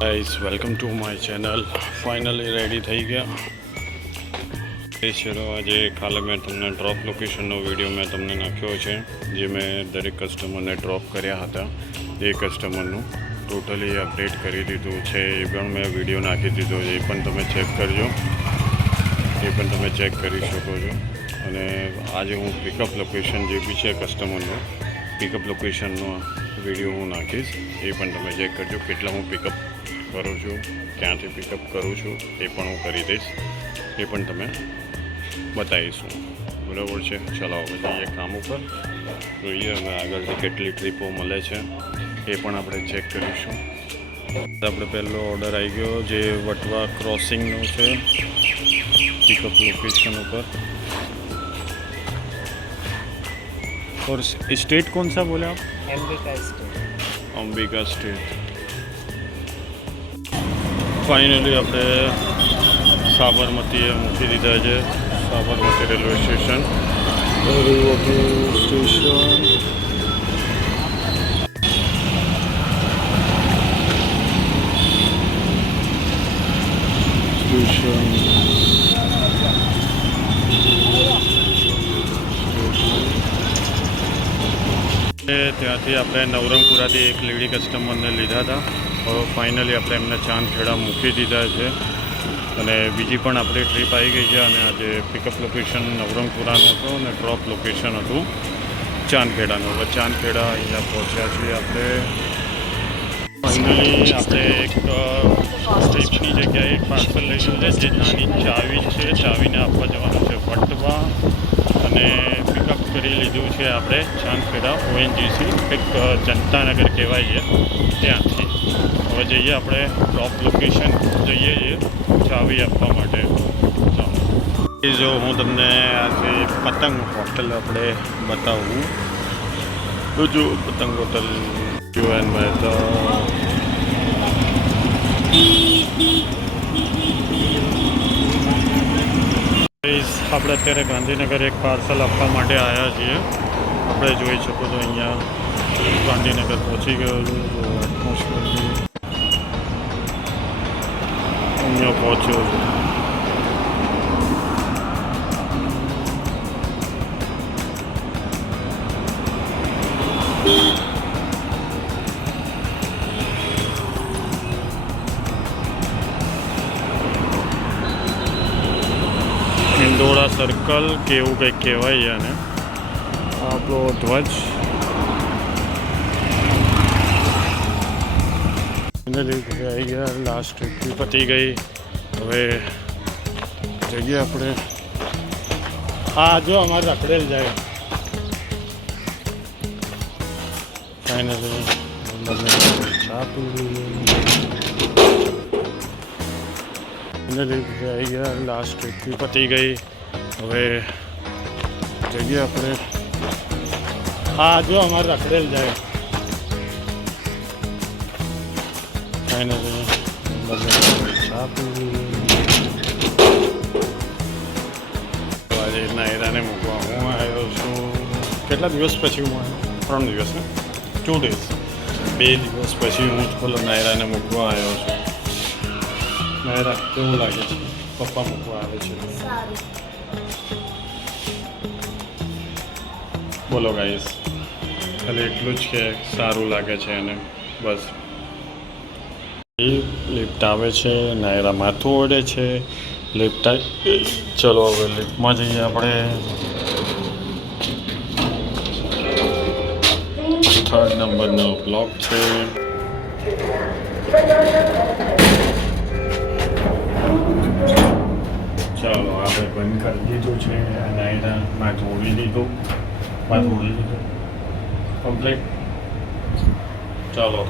Guys welcome to my channel. Finally ready થઈ ગયા એ ચલો. આજે કાલે મેં તમને ડ્રોપ લોકેશનનો વિડીયો મેં તમને નાખ્યો છે, જે મેં દરેક કસ્ટમરને ડ્રોપ કર્યા હતા. એ કસ્ટમરનું ટોટલી અપડેટ કરી દીધું છે. એ પણ મેં વિડીયો નાખી દીધો છે, એ પણ તમે ચેક કરજો. એ પણ તમે ચેક કરી શકો છો. અને આજે હું પિકઅપ લોકેશન જે બી છે કસ્ટમરનો પિકઅપ લોકેશનનો વિડીયો હું નાખીશ. એ પણ તમે ચેક કરજો. કેટલા હું પિકઅપ કરું છું, ક્યાંથી પિકઅપ કરું છું, એ પણ હું કરી દઈશ. એ પણ તમે બતાવીશું. બરાબર છે. ચાલો હવે જઈએ કામ ઉપર. જોઈએ હવે આગળથી કેટલી ટ્રીપો મળે છે, એ પણ આપણે ચેક કરીશું. આપણે પહેલો ઓર્ડર આવી ગયો જે વટવા ક્રોસિંગનો છે, पिकअप लोकेशन ऊपर. और स्टेट कौन सा बोले आप? Ambika state. Ambika state. Finally આપણે સાબરમતીએ મૂકી દીધા છે. Sabarmati railway station. ત્યાંથી આપણે નવરંગપુરાથી એક લેડી કસ્ટમરને લીધા હતા. હવે ફાઇનલી આપણે એમને ચાંદખેડા મૂકી દીધા છે. અને બીજી પણ આપણી ટ્રીપ આવી ગઈ છે. અને આજે પિકઅપ લોકેશન નવરંગપુરાનું હતું અને ડ્રોપ લોકેશન હતું ચાંદખેડાનું. હવે ચાંદખેડા અહીંયા પહોંચ્યા છીએ આપણે. ફાઇનલી આપણે એક ટ્રીપની જગ્યાએ એક પાર્સલ લઈ લીધું છે, જે નાની ચાવી છે. ચાવીને આપવા જવાનું છે વટવા. અને પિકઅપ કરી લીધું છે આપણે ચાંદખેડા ઓએનજીસી, એક જનતાનગર કહેવાય છે ત્યાંથી. હવે જઈએ આપણે ડ્રોપ લોકેશન જઈએ છીએ ચાવી આપવા માટે. જો હું તમને આજે પતંગ હોટલ આપણે બતાવું તો જો પતંગ હોટલ યુએન મહેતા. આપણે અત્યારે ગાંધીનગર એક પાર્સલ આપવા માટે આવ્યા છીએ. આપણે જોઈ શકો છો અહીંયા ગાંધીનગર પહોંચી ગયો છું. અહીંયા પહોંચ્યો છું. इंदौरा सर्कल के એવું કંઈક કહેવાય અને આપણો ધ્વજ. આવી ગયા. લાસ્ટ ટ્રીપ પતી ગઈ. હવે જઈએ આપણે. હા જો અમારે રખડેલ જાય. ફાઇનલી ચા પી લઈએ. આવી ગયા. લાસ્ટ ટ્રીપ પતી ગઈ. હવે જઈએ આપણે. હા જો અમારે રખડેલ જાય. ફાઇનલી ચા પી લઈએ. આજે નાયરાને મૂકવા હું આવ્યો છું. કેટલા દિવસ પછી હું આવ્યો? 3 દિવસ ને 2 ડેઝ. 2 દિવસ પછી હું પેલો નાયરાને મૂકવા આવ્યો છું. નાયરા કેવું લાગે છે? પપ્પા મૂકવા આવે છે. બોલો ગાઈસ, ખાલી એટલું જ કે સારું લાગે છે અને બસ. લિફ્ટ આવે છે, નાયરા માથું ઓળે છે. લિફ્ટ ચલો હવે લિફ્ટમાં જઈએ આપણે. 3rd નંબરનો બ્લોક છે. ચાલો આપણે બંધ કરી દીધું છે. નાયરા માથું ઓળી દીધું. કમ્પ્લીટ. ચાલો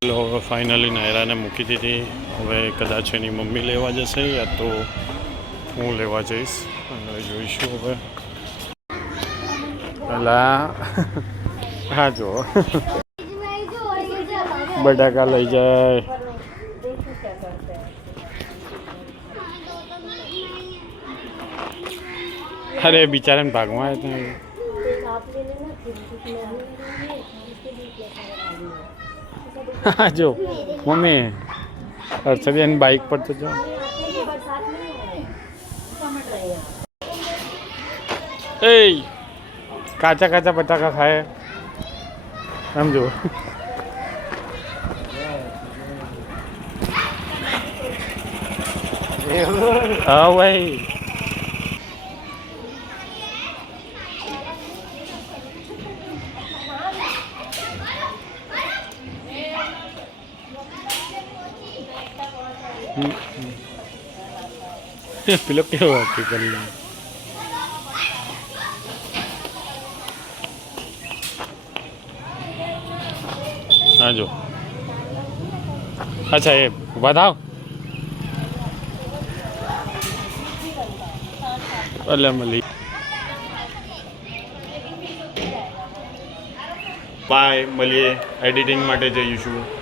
હવે ફાઇનલી નાયરાને મૂકી દીધી. હવે કદાચ એની મમ્મી લેવા જશે યા તો હું લેવા જઈશ. અને જોઈશું હવે. પેલા હા જો બટાકા લઈ જાય. અરે બિચારાને ભાગમાં આવ્યા. જો મમ્મી હર્ષદીયાની બાઇક પર તો જો એ કાચા કાચા બટાકા ખાય આમ જો હા ભાઈ પેલો કેવો હતી કરી હા જો અચ્છા એ ઊભા થાવ એટલે મળી બાય મળીએ એડિટિંગ માટે જઈશું